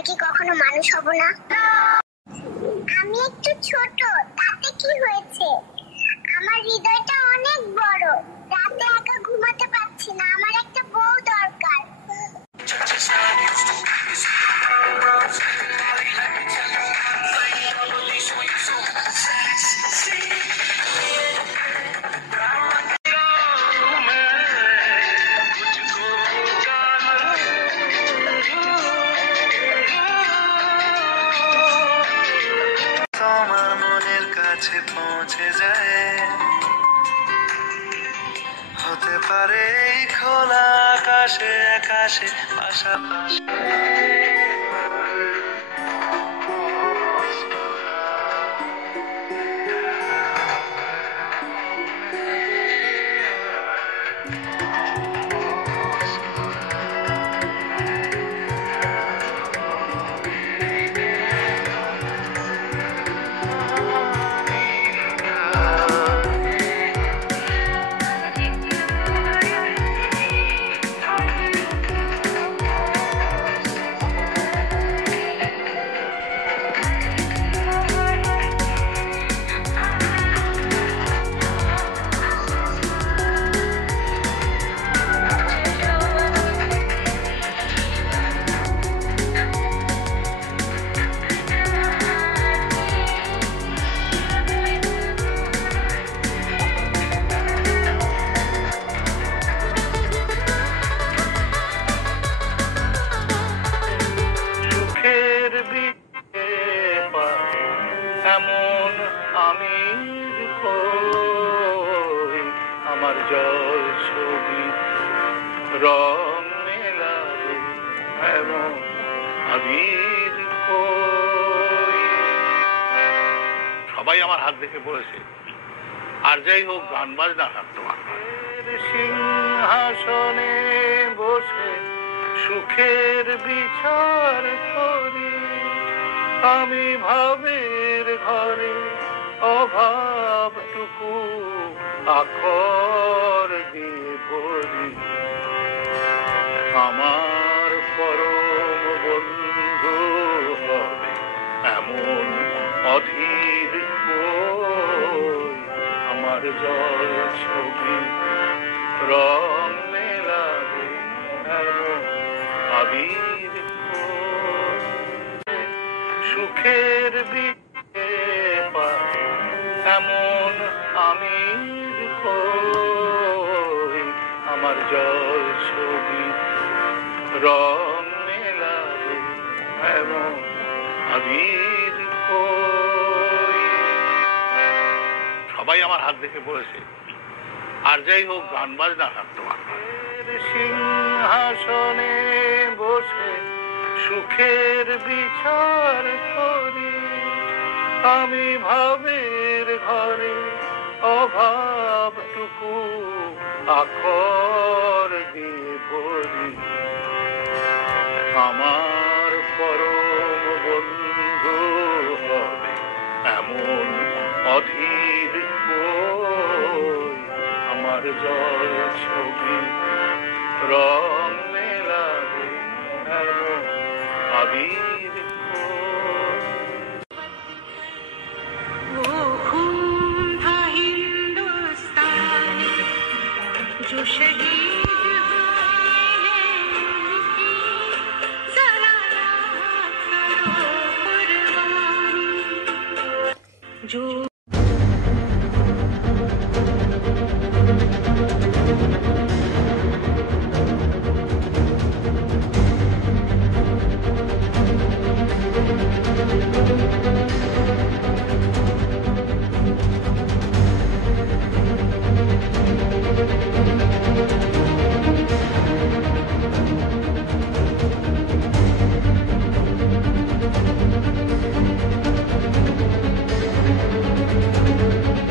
আমরা কি কখনো মানুষ হব না? আমি একটু ছোট, তাতে কি হয়েছে? আমার হৃদয়টা অনেক বড়, রাতে একা ঘুমাতে পারছি না, আমার একটা বউ দরকার। তোমার মনের কাছে পৌঁছে যায়, হতে পারে এই খোলা আকাশে আকাশে পাশাপাশি। এমন আমির কই, আমার জল ছবি রং মেলাবে, এমন আবির কই। সবাই আমার হাত দেখে বলেছে, আর যাই হোক গান বাজনা থাকতো। সিংহাসনে বসে সুখের বিচার করি, আমি ভাবের ঘরে অভাবটুকু আখর দিয়ে ভরি। আমার পরম বন্ধু হবে এমন অধীর কই, আমার জল ছবি রং মেলাবে, এমন আবির সুখের বিকে এমন আমির কই, আমার জল ছবি রং মেলাবে, এমন আবির কই। সবাই আমার হাত দেখে বলেছে, আর যাই হোক গান বাজনা থাকতো। সিংহাসনে বসে সুখের বিচার করি, আমি ভাবের ঘরে অভাবটুকু আখর দিয়ে ভরি। আমার পরম বন্ধু হবে এমন অধীর কই, আমার জল ছবি রং মেলাবে, এমন আবির वो खून था हिंदुस्तान जो शहीद हुए हैं, जरा याद करो कुर्बानी जो